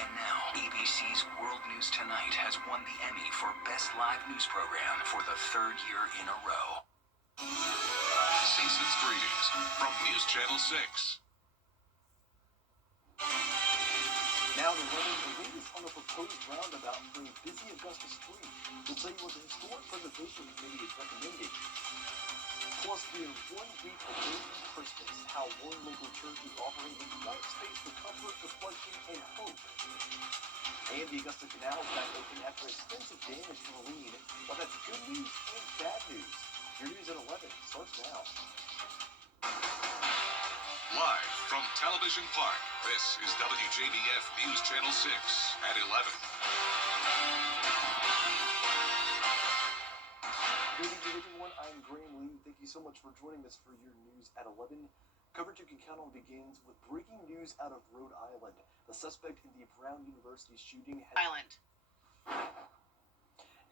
And now, ABC's World News Tonight has won the Emmy for Best Live News Program for the third year in a row. Season's greetings from News Channel 6. Now the latest on the proposed roundabout for a busy Augusta street. We'll tell you what the Historic Preservation Committee is recommending. Plus, we are 1 week away from Christmas, how one local church is offering a quiet space for comfort, reflection, and hope. And the Augusta Canal is back open after extensive damage from a lean. Well, that's good news and bad news. Your news at 11 starts now. Live from Television Park, this is WJBF News Channel 6 at 11. Good evening, everyone. I'm Graham Lee. Thank you so much for joining us for your news at 11. Coverage you can count on begins with breaking news out of Rhode Island. The suspect in the Brown University shooting has...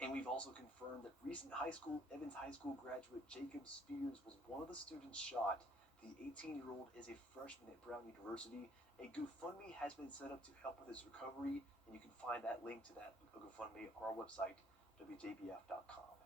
And we've also confirmed that recent Evans High School graduate Jacob Spears was one of the students shot. The 18-year-old is a freshman at Brown University. A GoFundMe has been set up to help with his recovery, and you can find that link to that GoFundMe on our website, WJBF.com.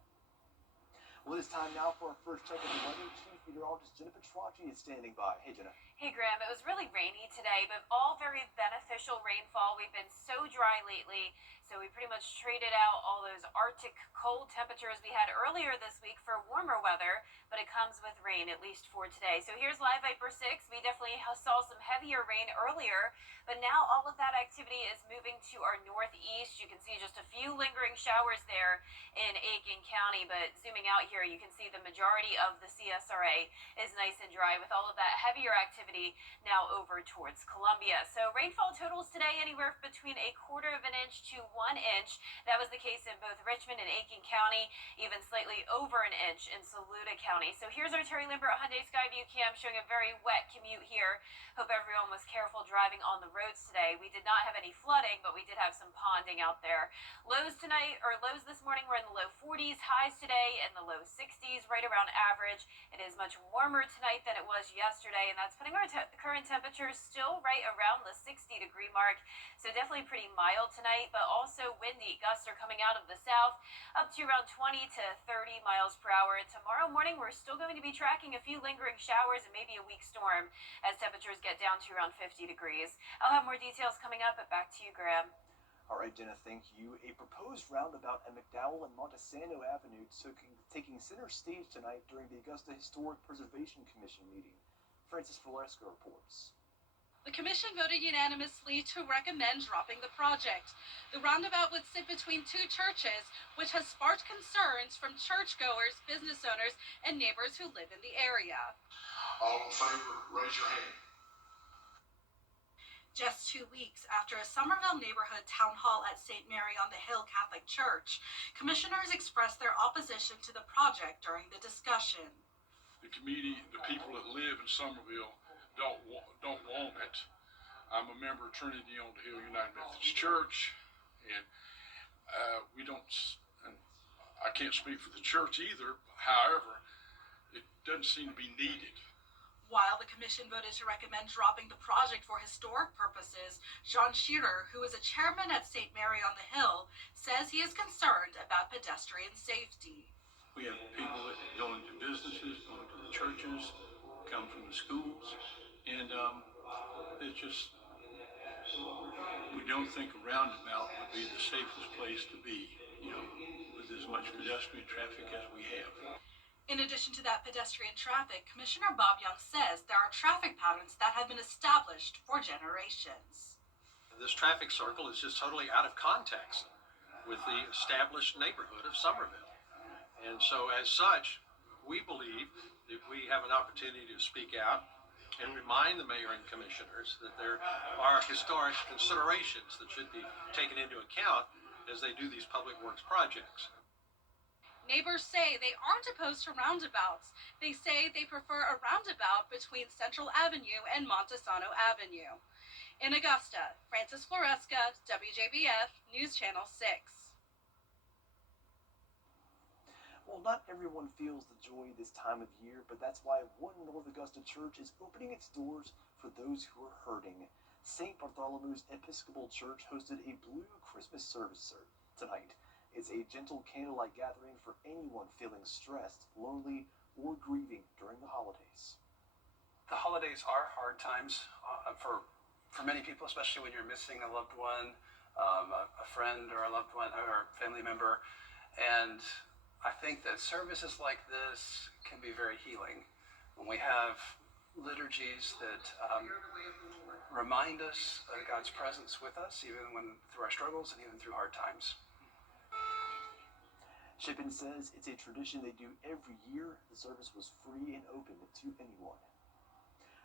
Well, it's time now for our first check of the weather. Chief Meteorologist Jenna Petracci is standing by. Hey, Jenna. Hey, Graham. It was really rainy today, but all very beneficial rainfall. We've been so dry lately, so we pretty much traded out all those Arctic cold temperatures we had earlier this week for warmer weather, but it comes with rain, at least for today. So here's Live Viper 6. We definitely saw some heavier rain earlier, but now all of that activity is moving to our northeast. You can see just a few lingering showers there in Aiken County, but zooming out here, you can see the majority of the CSRA is nice and dry with all of that heavier activity now over towards Columbia. So rainfall totals today anywhere between 1/4 inch to 1 inch. That was the case in both Richmond and Aiken County, even slightly over 1 inch in Saluda County. So here's our Terry Lambert Hyundai Skyview cam showing a very wet commute here. Hope everyone was careful driving on the roads today. We did not have any flooding, but we did have some ponding out there. Lows this morning were in the low 40s, highs today in the low 60s, right around average. It is much warmer tonight than it was yesterday, and that's putting our current temperatures still right around the 60-degree mark. So definitely pretty mild tonight, but also windy. Gusts are coming out of the south up to around 20 to 30 miles per hour. And tomorrow morning, we're still going to be tracking a few lingering showers and maybe a weak storm as temperatures get down to around 50 degrees. I'll have more details coming up, but back to you, Graham. All right, Jenna, thank you. A proposed roundabout at McDowell and Montesano Avenue taking center stage tonight during the Augusta Historic Preservation Commission meeting. Francis Valeska reports. The commission voted unanimously to recommend dropping the project. The roundabout would sit between two churches, which has sparked concerns from churchgoers, business owners, and neighbors who live in the area. All in favor, raise your hand. Just 2 weeks after a Somerville neighborhood town hall at St. Mary on the Hill Catholic Church, commissioners expressed their opposition to the project during the discussion. The community, the people that live in Somerville don't want it. I'm a member of Trinity on the Hill United Methodist Church, and and I can't speak for the church either. However, it doesn't seem to be needed. While the commission voted to recommend dropping the project for historic purposes, John Shearer, who is a chairman at St. Mary on the Hill, says he is concerned about pedestrian safety. We have people that go into businesses, go into the churches, come from the schools, and it's just, we don't think a roundabout would be the safest place to be, with as much pedestrian traffic as we have. In addition to that pedestrian traffic, Commissioner Bob Young says there are traffic patterns that have been established for generations. This traffic circle is just totally out of context with the established neighborhood of Somerville. And so as such, we believe that we have an opportunity to speak out and remind the mayor and commissioners that there are historic considerations that should be taken into account as they do these public works projects. Neighbors say they aren't opposed to roundabouts. They say they prefer a roundabout between Central Avenue and Montesano Avenue. In Augusta, Francis Floresca, WJBF, News Channel 6. Well, not everyone feels the joy this time of year, but that's why one North Augusta church is opening its doors for those who are hurting. St. Bartholomew's Episcopal Church hosted a Blue Christmas service tonight. It's a gentle candlelight gathering for anyone feeling stressed, lonely, or grieving during the holidays. The holidays are hard times for many people, especially when you're missing a loved one, a friend or a loved one or a family member. And I think that services like this can be very healing. When we have liturgies that remind us of God's presence with us, even when through our struggles and even through hard times. Shippen says it's a tradition they do every year. The service was free and open to anyone.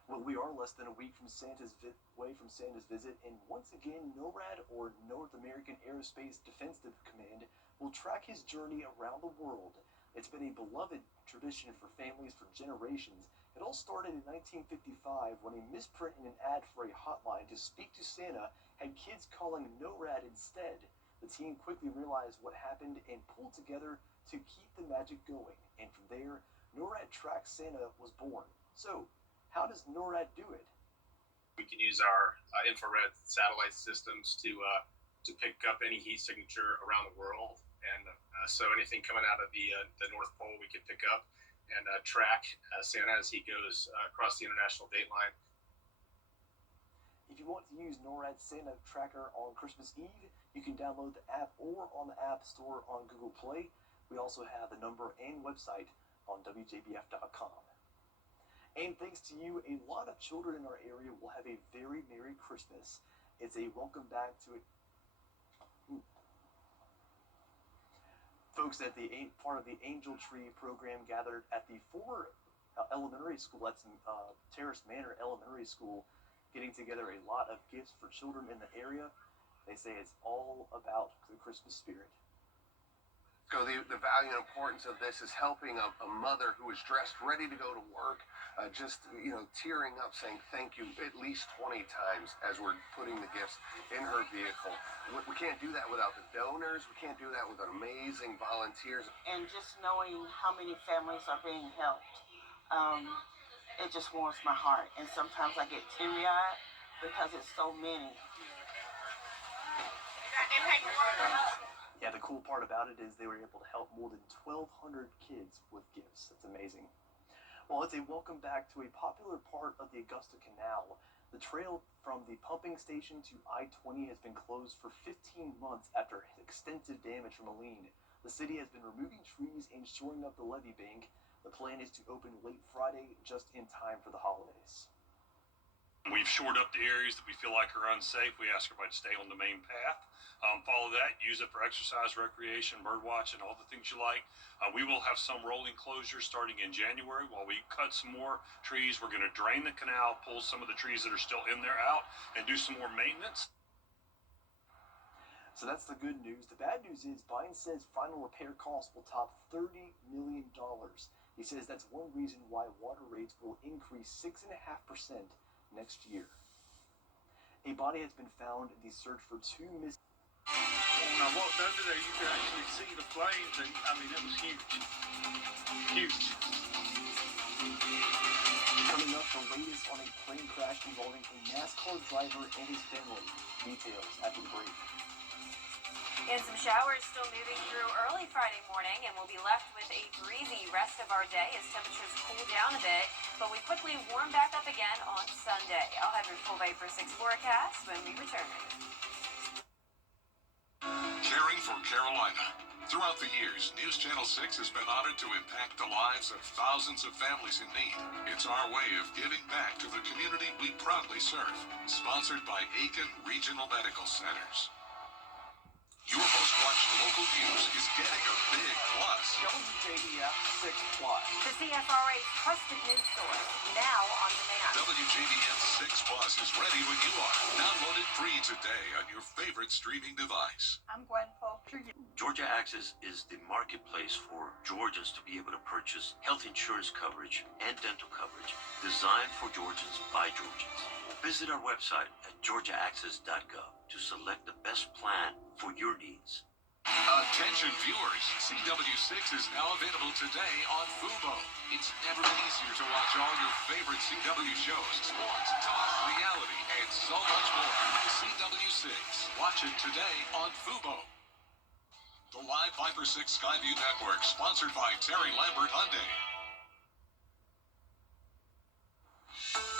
Well, we are less than a week from Santa's visit, and once again, NORAD, or North American Aerospace Defense Command, will track his journey around the world. It's been a beloved tradition for families for generations. It all started in 1955 when a misprint in an ad for a hotline to speak to Santa had kids calling NORAD instead. The team quickly realized what happened and pulled together to keep the magic going. And from there, NORAD Track Santa was born. So, how does NORAD do it? We can use our infrared satellite systems to pick up any heat signature around the world. And so anything coming out of the North Pole, we can pick up and track Santa as he goes across the international date line. If you want to use NORAD Santa Tracker on Christmas Eve, you can download the app or on the App Store on Google Play. We also have the number and website on WJBF.com. And thanks to you, a lot of children in our area will have a very Merry Christmas. It's a welcome back to it. Folks at the part of the Angel Tree program gathered at the former elementary school, that's Terrace Manor Elementary School, getting together a lot of gifts for children in the area. They say it's all about the Christmas spirit. So the value and importance of this is helping a mother who is dressed, ready to go to work, just, tearing up, saying thank you at least 20 times as we're putting the gifts in her vehicle. We can't do that without the donors. We can't do that without amazing volunteers. And just knowing how many families are being helped, it just warms my heart. And sometimes I get teary-eyed because it's so many. Yeah, the cool part about it is they were able to help more than 1,200 kids with gifts. That's amazing. Well, it's a welcome back to a popular part of the Augusta Canal. The trail from the pumping station to I-20 has been closed for 15 months after extensive damage from Helene. The city has been removing trees and shoring up the levee bank. The plan is to open late Friday, just in time for the holidays. We've shored up the areas that we feel like are unsafe. We ask everybody to stay on the main path. Follow that, use it for exercise, recreation, bird watching, all the things you like. We will have some rolling closures starting in January while we cut some more trees. We're going to drain the canal, pull some of the trees that are still in there out, and do some more maintenance. So that's the good news. The bad news is Biden says final repair costs will top $30 million. He says that's one reason why water rates will increase 6.5% next year. A body has been found in the search for two missing. When I walked under there, you could actually see the flames, and it was huge. Huge. Coming up, the latest on a plane crash involving a NASCAR driver and his family. Details after the break. And some showers still moving through early Friday morning, and we'll be left with a breezy rest of our day as temperatures cool down a bit, but we quickly warm back up again on Sunday. I'll have your full Vapor 6 forecast when we return. Caring for Carolina. Throughout the years, News Channel 6 has been honored to impact the lives of thousands of families in need. It's our way of giving back to the community we proudly serve. Sponsored by Aiken Regional Medical Centers. Your most watched local news is getting a big plus. WJBF 6 Plus. The CFRA's trusted news source, now on demand. WJBF 6 Plus is ready when you are. Download it free today on your favorite streaming device. I'm Gwen Poulter. Georgia Access is the marketplace for Georgians to be able to purchase health insurance coverage and dental coverage designed for Georgians by Georgians. Visit our website at georgiaaccess.gov to select the best plan for your needs. Attention viewers, CW6 is now available today on Fubo. It's never been easier to watch all your favorite CW shows, sports, talk, reality, and so much more. CW6. Watch it today on Fubo. The Live Viper 6 Skyview Network, sponsored by Terry Lambert Hyundai.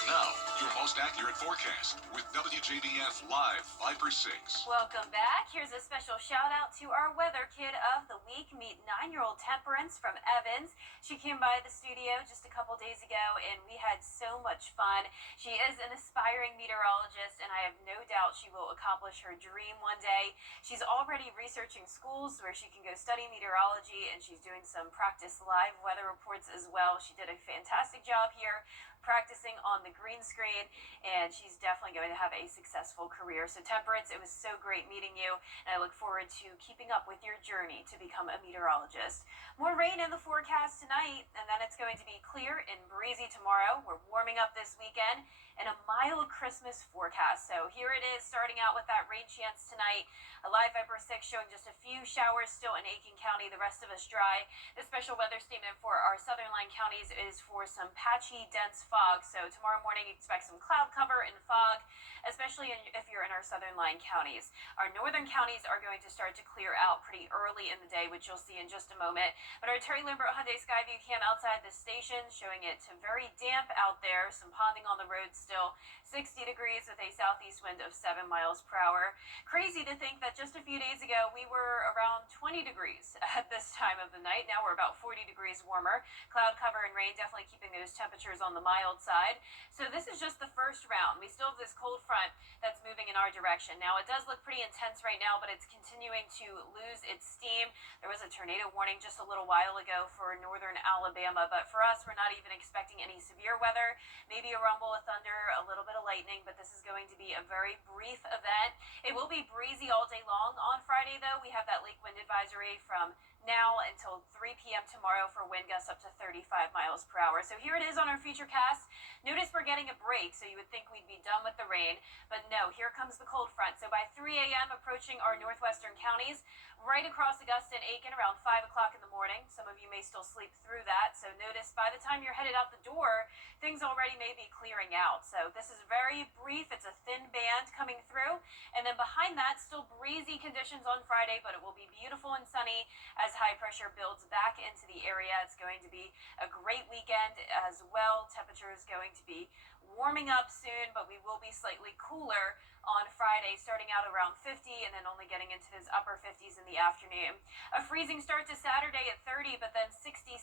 Now, your most accurate forecast with WJBF Live Viper 6. Welcome back. Here's a special shout out to our weather kid of the week. Meet 9-year-old Temperance from Evans. She came by the studio just a couple days ago and we had so much fun. She is an aspiring meteorologist and I have no doubt she will accomplish her dream one day. She's already researching schools where she can go study meteorology and she's doing some practice live weather reports as well. She did a fantastic job here practicing on the green screen, and she's definitely going to have a successful career. So Temperance, it was so great meeting you, and I look forward to keeping up with your journey to become a meteorologist. More rain in the forecast tonight, and then it's going to be clear and breezy tomorrow. We're warming up this weekend, and a mild Christmas forecast. So here it is, starting out with that rain chance tonight. A live Viper 6 showing just a few showers still in Aiken County, the rest of us dry. The special weather statement for our southern line counties is for some patchy, dense fog. So tomorrow morning, expect some cloud cover and fog, especially if you're in our southern line counties. Our northern counties are going to start to clear out pretty early in the day, which you'll see in just a moment. But our Terry Lambert Hyundai Skyview cam outside the station showing it to very damp out there, some ponding on the road still, 60 degrees with a southeast wind of 7 miles per hour. Crazy to think that just a few days ago we were around 20 degrees at this time of the night. Now we're about 40 degrees warmer. Cloud cover and rain definitely keeping those temperatures on the mild side. So this is just the first round. We still have this cold front that's moving in our direction. Now it does look pretty intense right now, but it's continuing to lose its steam. There was a tornado warning just a little while ago for northern Alabama, but for us, we're not even expecting any severe weather. Maybe a rumble of thunder, a little bit of lightning, but this is going to be a very brief event. It will be breezy all day long on Friday, though. We have that lake wind advisory from now until 3 p.m. tomorrow for wind gusts up to 35 miles per hour. So here it is on our futurecast. Notice we're getting a break, so you would think we'd be done with the rain, but no, here comes the cold front. So by 3 a.m. approaching our northwestern counties, right across Augusta and Aiken around 5 o'clock in the morning. Some of you may still sleep through that, so notice by the time you're headed out the door, things already may be clearing out. So this is very brief. It's a thin band coming through, and then behind that, still breezy conditions on Friday, but it will be beautiful and sunny as high pressure builds back into the area. It's going to be a great weekend as well. Temperature is going to be warming up soon, but we will be slightly cooler on Friday, starting out around 50 and then only getting into those upper 50s in the afternoon. A freezing start to Saturday at 30, but then 67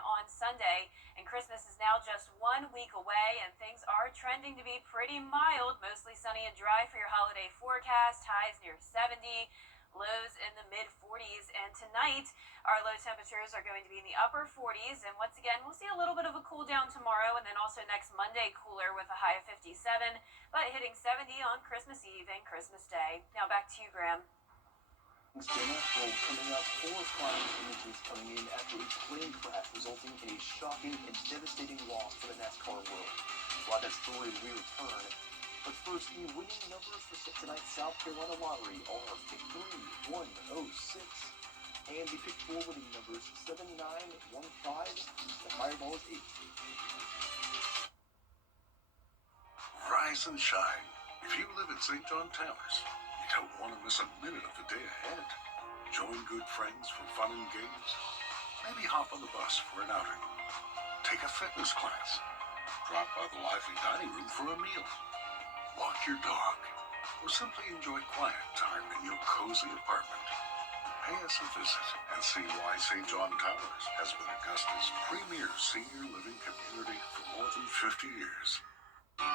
on Sunday, and Christmas is now just 1 week away, and things are trending to be pretty mild, mostly sunny and dry for your holiday forecast. Highs near 70. Lows in the mid-40s, and tonight our low temperatures are going to be in the upper 40s, and once again we'll see a little bit of a cool down tomorrow, and then also next Monday cooler with a high of 57, but hitting 70 on Christmas Eve and Christmas Day. Now back to you, Graham. Thanks, Jenna. Well, coming up, horrifying images coming in after a plane crash resulting in a shocking and devastating loss for the NASCAR world. While that story we return. But first, the winning numbers for tonight's South Carolina lottery are pick 3, 1, 0, 6, and the pick 4 winning numbers 7, 9, 1, 5. The fireball is 8. Rise and shine. If you live in St. John Towers, you don't want to miss a minute of the day ahead. Join good friends for fun and games. Maybe hop on the bus for an outing. Take a fitness class. Drop by the lively dining room for a meal. Walk your dog, or simply enjoy quiet time in your cozy apartment. Pay us a visit and see why St. John Towers has been Augusta's premier senior living community for more than 50 years.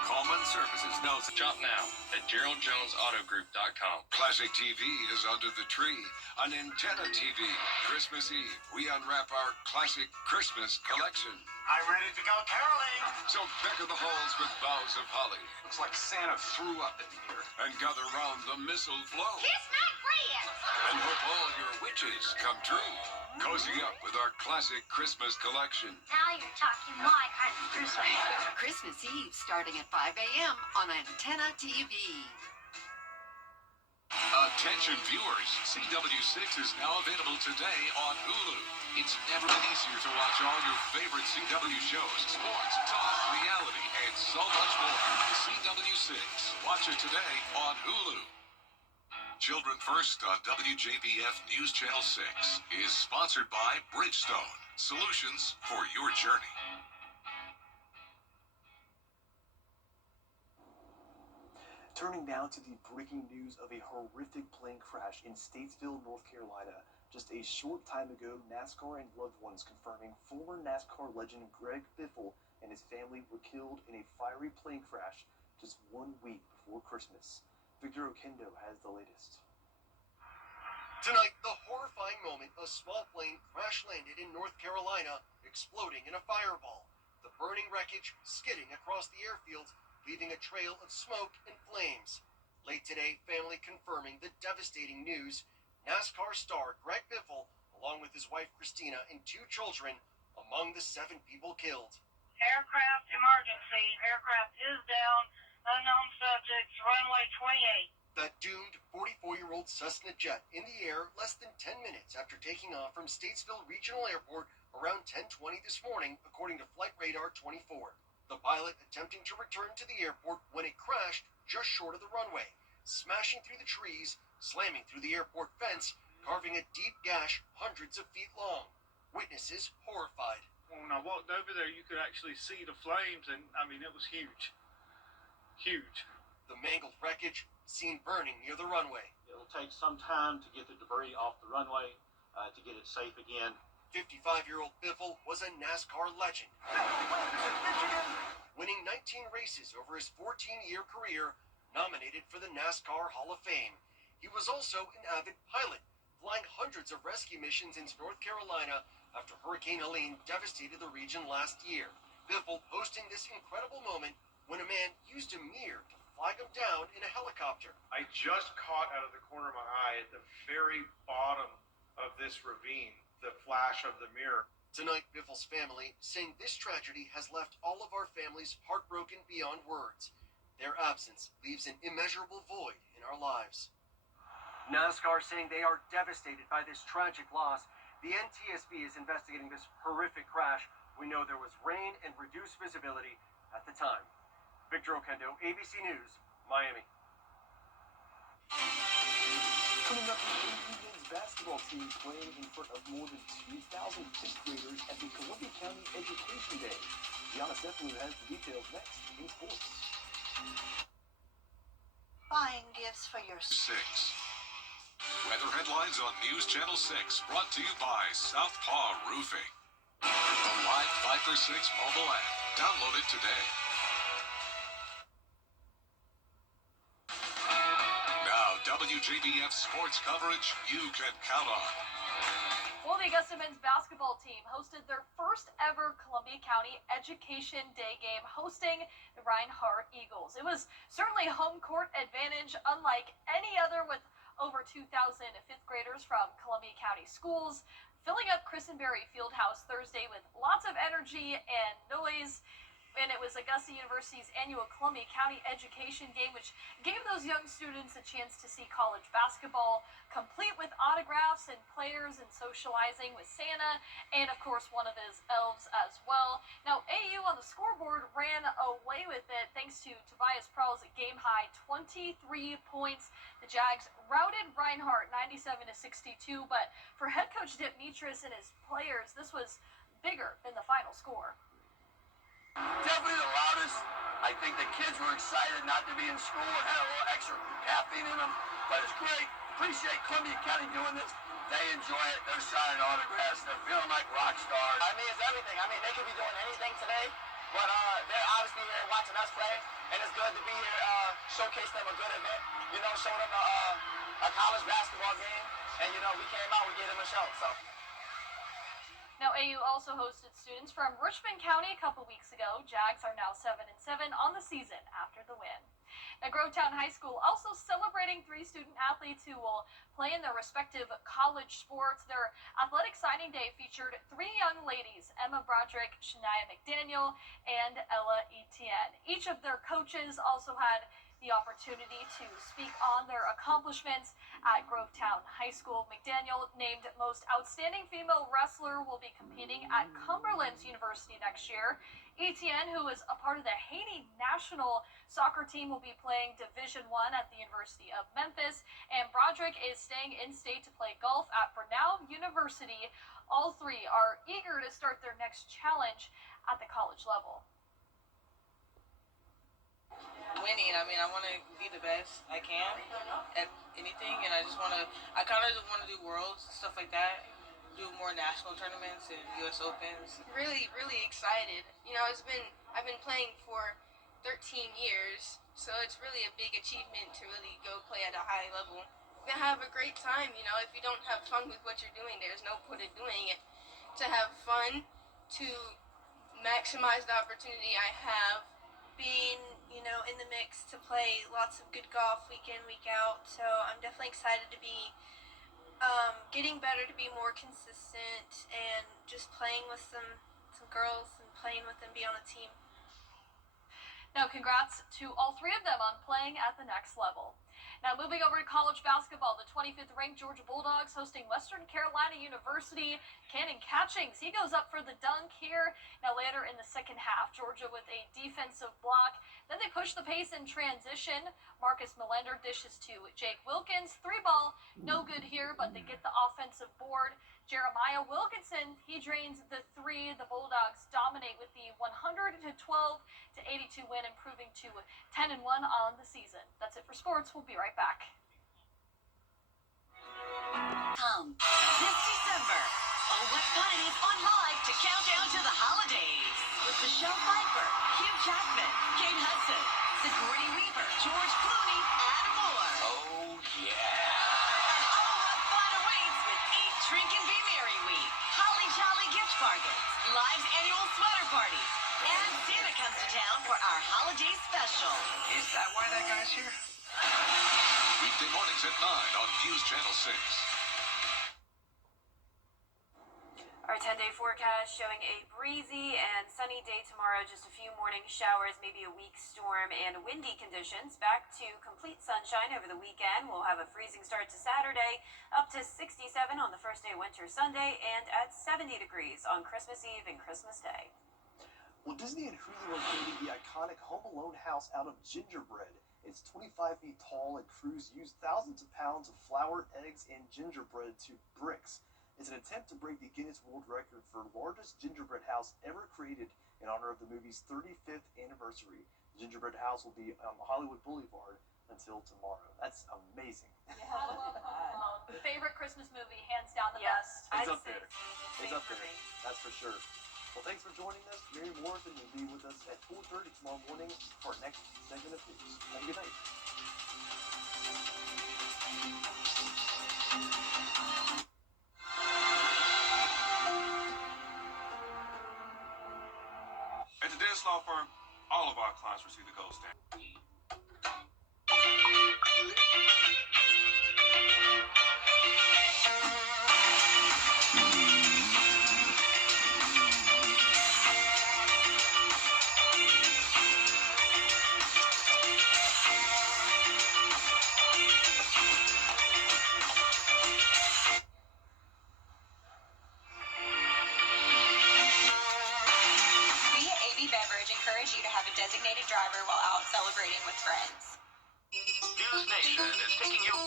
Coleman Services knows. Shop now at GeraldJonesAutoGroup.com. Classic TV is under the tree. On Antenna TV, Christmas Eve, we unwrap our classic Christmas collection. I'm ready to go caroling. So beckon the halls with boughs of holly. Looks like Santa threw up in here. And gather round the missile flow. Kiss my friends. And hope all your wishes come true. Cozy up with our classic Christmas collection. Now you're talking my kind of Christmas. Christmas Eve starting at 5 a.m. on Antenna TV. Attention viewers, CW6 is now available today on Hulu. It's never been easier to watch all your favorite CW shows, sports, talk, reality, and so much more. CW6. Watch it today on Hulu. Children First on WJBF News Channel 6 is sponsored by Bridgestone, solutions for your journey. Turning now to the breaking news of a horrific plane crash in Statesville, North Carolina. Just a short time ago, NASCAR and loved ones confirming former NASCAR legend Greg Biffle and his family were killed in a fiery plane crash just 1 week before Christmas. Victor Okendo has the latest. Tonight, the horrifying moment a small plane crash-landed in North Carolina, exploding in a fireball. The burning wreckage skidding across the airfield, leaving a trail of smoke and flames. Late today, family confirming the devastating news. NASCAR star Greg Biffle, along with his wife Christina and 2 children, among the 7 people killed. Aircraft emergency. Aircraft is down. Unknown subjects. Runway 28. That doomed 44-year-old Cessna jet in the air less than 10 minutes after taking off from Statesville Regional Airport around 10:20 this morning, according to Flight Radar 24. The pilot attempting to return to the airport when it crashed just short of the runway, smashing through the trees, slamming through the airport fence, carving a deep gash hundreds of feet long. Witnesses horrified. When I walked over there, you could actually see the flames, and I mean, it was huge. Huge. The mangled wreckage seen burning near the runway. It'll take some time to get the debris off the runway, to get it safe again. 55-year-old Biffle was a NASCAR legend, winning 19 races over his 14-year career, nominated for the NASCAR Hall of Fame. He was also an avid pilot, flying hundreds of rescue missions into North Carolina after Hurricane Helene devastated the region last year. Biffle posting this incredible moment when a man used a mirror to flag him down in a helicopter. I just caught out of the corner of my eye at the very bottom of this ravine the flash of the mirror. Tonight, Biffle's family saying this tragedy has left all of our families heartbroken beyond words. Their absence leaves an immeasurable void in our lives. NASCAR saying they are devastated by this tragic loss. The NTSB is investigating this horrific crash. We know there was rain and reduced visibility at the time. Victor Okendo, ABC News, Miami. Coming up, the men's basketball team playing in front of more than 2,000 fifth graders at the Columbia County Education Day. Gianna Stefanu has the details next in sports. Buying gifts for your 6. Weather headlines on News Channel 6, brought to you by Southpaw Roofing. The live 5 for 6 mobile app. Download it today. Now, WJBF sports coverage you can count on. Well, the Augusta men's basketball team hosted their first ever Columbia County Education Day game, hosting the Reinhardt Eagles. It was certainly home court advantage, unlike any other, with over 2,000 fifth graders from Columbia County schools filling up Christenberry Fieldhouse Thursday with lots of energy and noise. And it was Augusta University's annual Columbia County Education Game, which gave those young students a chance to see college basketball, complete with autographs and players and socializing with Santa, and of course one of his elves as well. Now AU on the scoreboard ran away with it thanks to Tobias Prowl's game-high 23 points. The Jags routed Reinhardt 97-62, but for head coach Demetris and his players, this was bigger than the final score. Definitely the loudest. I think the kids were excited not to be in school and had a little extra caffeine in them, but it's great. Appreciate Columbia County doing this. They enjoy it. They're signing autographs. They're feeling like rock stars. I mean, it's everything. I mean, they could be doing anything today, but they're obviously here watching us play, and it's good to be here, showcase them a good event, you know, show them a college basketball game, and, you know, we came out, we gave them a show, so. Now, AU also hosted students from Richmond County a couple weeks ago. Jags are now 7-7 on the season after the win. Now, Grovetown High School also celebrating 3 student athletes who will play in their respective college sports. Their athletic signing day featured 3 young ladies, Emma Broderick, Shania McDaniel, and Ella Etienne. Each of their coaches also had the opportunity to speak on their accomplishments at Grovetown High School. McDaniel, named Most Outstanding Female Wrestler, will be competing at Cumberland's University next year. Etienne, who is a part of the Haiti national soccer team, will be playing Division I at the University of Memphis. And Broderick is staying in-state to play golf at Brenau University. All three are eager to start their next challenge at the college level. Winning. I mean, I want to be the best I can at anything, and I kind of want to do worlds, stuff like that, do more national tournaments and U.S. Opens. Really, really excited. You know, I've been playing for 13 years, so it's really a big achievement to really go play at a high level. You're gonna have a great time. You know, if you don't have fun with what you're doing, there's no point in doing it. To have fun, to maximize the opportunity I have. Being, you know, in the mix to play lots of good golf week in, week out. So I'm definitely excited to be getting better, to be more consistent, and just playing with some girls and playing with them, be on a team. Now, congrats to all three of them on playing at the next level. Now, moving over to college basketball, the 25th ranked Georgia Bulldogs hosting Western Carolina University. Cannon Catchings, he goes up for the dunk here. Now, later in the second half, Georgia with a defensive block. Then they push the pace in transition. Marcus Millender dishes to Jake Wilkins. 3-ball, no good here, but they get the offensive board. Jeremiah Wilkinson, he drains the three. The Bulldogs dominate with the 112-82 win, improving to 10-1 on the season. That's it for sports. We'll be right back. This December, oh, what fun it is on live to count down to the holidays with Michelle Pfeiffer, Hugh Jackman, Kate Hudson, Sigourney Weaver, George Clooney, and more. Oh, yeah. And oh, what fun awaits with Eat, Drink, and Be Merry Week. Holly Jolly gift bargains, Live's annual sweater party, and Santa comes to town for our holiday special. Is that why that guy's here? Weekday mornings at 9 on News Channel 6. Our 10-day forecast showing a breezy and sunny day tomorrow, just a few morning showers, maybe a weak storm, and windy conditions. Back to complete sunshine over the weekend. We'll have a freezing start to Saturday, up to 67 on the first day of winter Sunday, and at 70 degrees on Christmas Eve and Christmas Day. Well, Disney and Hulu are creating the iconic Home Alone house out of gingerbread. It's 25 feet tall, and crews use thousands of pounds of flour, eggs, and gingerbread to bricks. It's an attempt to break the Guinness World Record for largest gingerbread house ever created in honor of the movie's 35th anniversary. The gingerbread house will be on Hollywood Boulevard until tomorrow. That's amazing. Yeah, I love that. Favorite Christmas movie, hands down the best. It's up there. It's up there. That's for sure. Well, thanks for joining us. Mary Morrison will be with us at 4:30 tomorrow morning for our next segment of news. Have a good night. At the Dennis Law Firm, all of our clients receive the gold standard. Encourage you to have a designated driver while out celebrating with friends. News Nation is taking you